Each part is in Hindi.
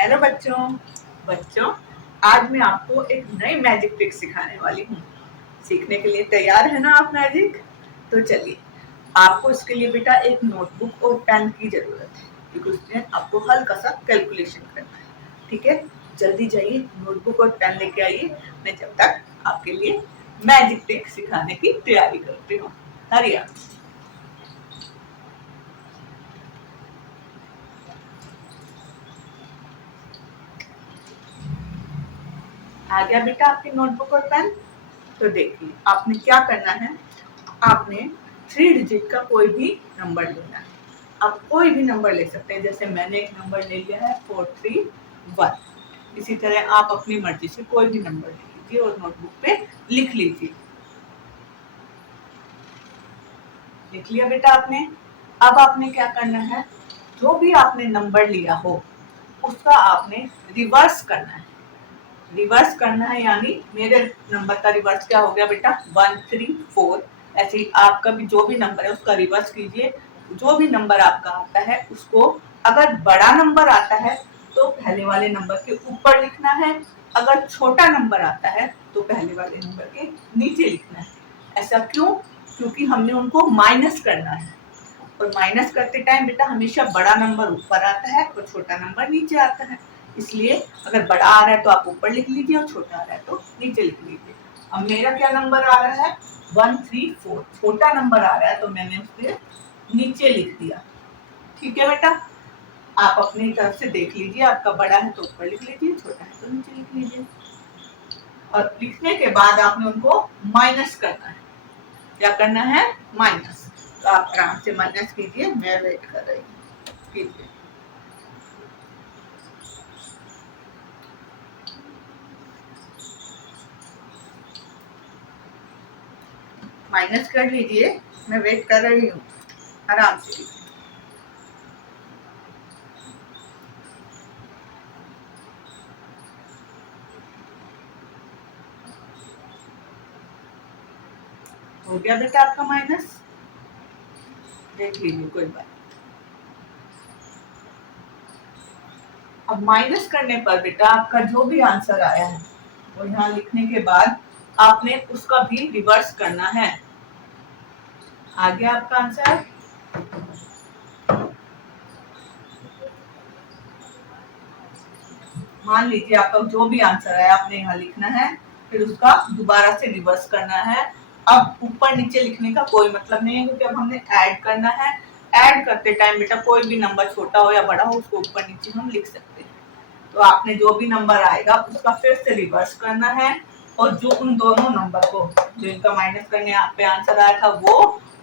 हेलो बच्चों। बच्चों, आज मैं आपको एक नई मैजिक ट्रिक सिखाने वाली हूँ। सीखने के लिए तैयार है ना आप मैजिक? तो चलिए, आपको इसके लिए बेटा एक नोटबुक और पेन की जरूरत है, क्योंकि उसमें आपको हल्का सा कैलकुलेशन करना है। ठीक है, जल्दी जाइए, नोटबुक और पेन लेके आइए। मैं जब तक आपके लिए मैजिक ट्रिक सिखाने की तैयारी करती हूँ। हरिया। आ गया बेटा आपकी नोटबुक और पेन? तो देखिए, आपने क्या करना है। आपने 3 डिजिट का कोई भी नंबर लेना है। आप कोई भी नंबर ले सकते हैं, जैसे मैंने एक नंबर ले लिया है 431। इसी तरह आप अपनी मर्जी से कोई भी नंबर ले लीजिए और नोटबुक पे लिख लीजिए। लिख लिया बेटा आपने? अब आपने क्या करना है, जो भी आपने नंबर लिया हो उसका आपने रिवर्स करना है। रिवर्स करना है यानी मेरे नंबर का रिवर्स क्या हो गया बेटा, 134। ऐसे ही आपका भी जो भी नंबर है उसका रिवर्स कीजिए। जो भी नंबर आपका आता है उसको, अगर बड़ा नंबर आता है तो पहले वाले नंबर के ऊपर लिखना है, अगर छोटा नंबर आता है तो पहले वाले नंबर के नीचे लिखना है। ऐसा क्यों? क्योंकि हमने उनको माइनस करना है, और माइनस करते टाइम बेटा हमेशा बड़ा नंबर ऊपर आता है और छोटा नंबर नीचे आता है। इसलिए अगर बड़ा आ रहा है तो आप ऊपर लिख लीजिए और छोटा आ रहा है तो नीचे लिख लीजिए। अब मेरा क्या नंबर आ रहा है, 134। छोटा नंबर आ रहा है तो मैंने उसके नीचे लिख दिया। ठीक है बेटा, आप अपनी तरफ से देख लीजिए, आपका बड़ा है तो ऊपर लिख लीजिए, छोटा है तो नीचे लिख लीजिए। और लिखने के बाद आपने उनको माइनस करना है। क्या करना है? माइनस। तो आप आराम से माइनस कीजिए, मैं वेट कर रही हूँ। कीजिए। माइनस कर लीजिए, मैं वेट कर रही हूँ। आराम से कीजिए। हो गया बेटा आपका माइनस? देख लीजिए, कोई बात। अब माइनस करने पर बेटा आपका जो भी आंसर आया है वो यहाँ लिखने के बाद आपने उसका भी रिवर्स करना है। आ गया आपका आंसर? मान लीजिए आपका जो भी आंसर है आपने यहाँ लिखना है, फिर उसका दोबारा से रिवर्स करना है। अब ऊपर नीचे लिखने का कोई मतलब नहीं है, क्योंकि अब हमने ऐड करना है। ऐड करते टाइम बेटा कोई भी नंबर छोटा हो या बड़ा हो उसको ऊपर नीचे हम लिख सकते हैं। तो आपने जो भी नंबर आएगा उसका फिर से रिवर्स करना है, और जो उन दोनों नंबर को, जो इनका माइनस करने पे आंसर आया था वो,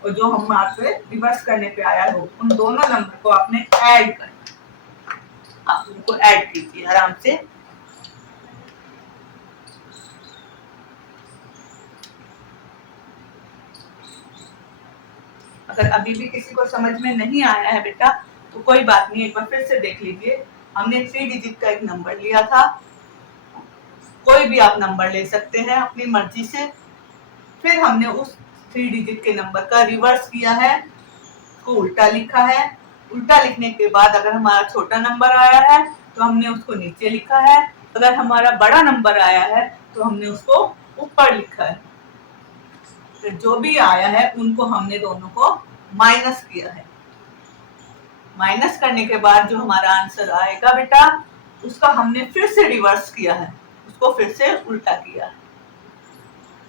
और जो हम आपसे रिवर्स करने पे आया हो, उन दोनों नंबर को आपने ऐड करना। आप उनको ऐड कीजिए आराम से। अगर अभी भी किसी को समझ में नहीं आया है बेटा तो कोई बात नहीं, एक बार फिर से देख लीजिए। हमने 3 डिजिट का एक नंबर लिया था, कोई भी आप नंबर ले सकते हैं अपनी मर्जी से। फिर हमने उस 3 डिजिट के नंबर का रिवर्स किया है, उसको उल्टा लिखा है। उल्टा लिखने के बाद अगर हमारा छोटा नंबर आया है तो हमने उसको नीचे लिखा है, अगर हमारा बड़ा नंबर आया है तो हमने उसको ऊपर लिखा है। फिर जो भी आया है उनको हमने दोनों को माइनस किया है। माइनस करने के बाद जो हमारा आंसर आएगा बेटा, उसका हमने फिर से रिवर्स किया है, उसको फिर से उल्टा किया है।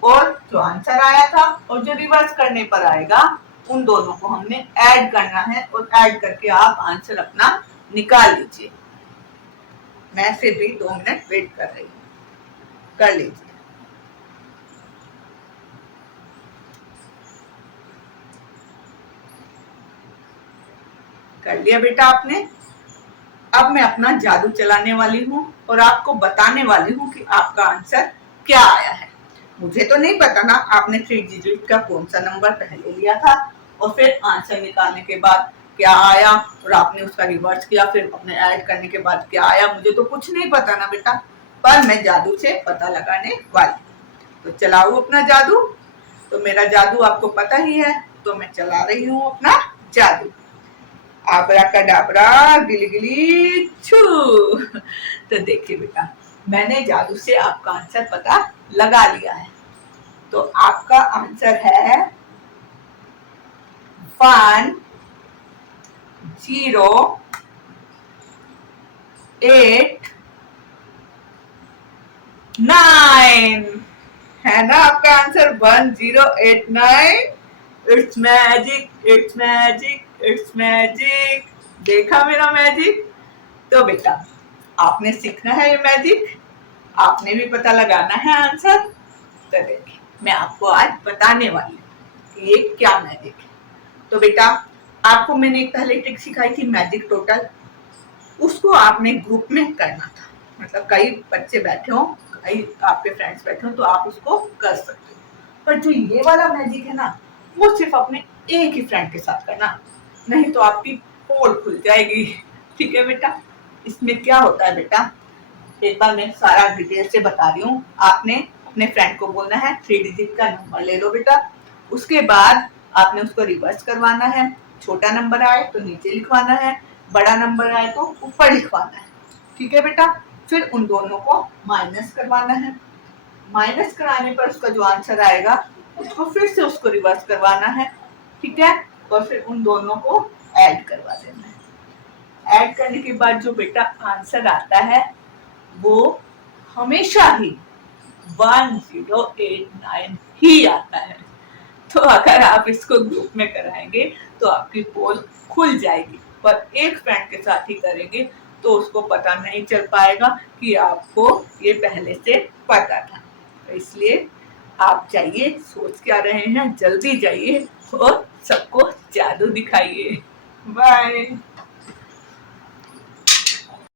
और जो आंसर आया था और जो रिवर्स करने पर आएगा उन दोनों को हमने ऐड करना है, और ऐड करके आप आंसर अपना निकाल लीजिए। मैं फिर भी 2 मिनट वेट कर रही हूँ, कर लीजिए। कर लिया बेटा आपने? अब मैं अपना जादू चलाने वाली हूँ और आपको बताने वाली हूँ कि आपका आंसर क्या आया है। मुझे तो नहीं पता ना आपने 3 डिजिट का कौन सा नंबर पहले लिया था, और फिर आंसर निकालने के बाद क्या आया, और आपने उसका रिवर्स किया, फिर अपने ऐड करने के बाद क्या आया, मुझे तो कुछ नहीं पता ना बेटा। पर मैं जादू से पता लगाने वाली। तो चलाऊ अपना जादू। तो मेरा जादू आपको पता ही है, तो मैं चला रही हूँ अपना जादू। आबराकाडाबरा गिली छू। तो देखिए बेटा, मैंने जादू से आपका आंसर पता लगा लिया है। तो आपका आंसर है 1089 है ना। आपका answer 1089। It's magic, it's magic, it's magic. देखा मेरा मैजिक। तो बेटा आपने सीखना है ये मैजिक, आपने भी पता लगाना है आंसर। तो देखिए मैं आपको आज बताने वाली हूँ कि ये क्या मैजिक है। तो बेटा आपको मैंने एक पहले ट्रिक सिखाई थी मैजिक टोटल, उसको आपने ग्रुप में करना था। मतलब कई बच्चे बैठे हो, कई आपके फ्रेंड्स बैठे हो, तो आप उसको कर सकते हो। पर जो ये वाला मैजिक है ना, वो सिर्फ अपने एक ही फ्रेंड के साथ करना, नहीं तो आपकी पोल खुल जाएगी। ठीक है बेटा। इसमें क्या होता है बेटा, एक बार मैं सारा डिटेल से बता रही हूँ। आपने अपने फ्रेंड को बोलना है 3 डिजिट का नंबर ले लो बेटा। उसके बाद आपने उसको रिवर्स करवाना है। छोटा नंबर आए तो नीचे लिखवाना है, बड़ा नंबर आए तो ऊपर लिखवाना है। ठीक है बेटा। फिर उन दोनों को माइनस करवाना है। माइनस कराने पर उसका जो आंसर आएगा उसको फिर से उसको रिवर्स करवाना है। ठीक है। और फिर उन दोनों को ऐड करवा देना है। ऐड करने के बाद जो बेटा आंसर आता है वो हमेशा ही 1089 ही आता है। तो अगर आप इसको ग्रुप में कराएंगे तो आपकी पोल खुल जाएगी, पर एक फ्रेंड के साथ ही करेंगे तो उसको पता नहीं चल पाएगा कि आपको ये पहले से पता था। तो इसलिए आप जाइए, सोच क्या रहे हैं, जल्दी जाइए और सबको जादू दिखाइए। बाय।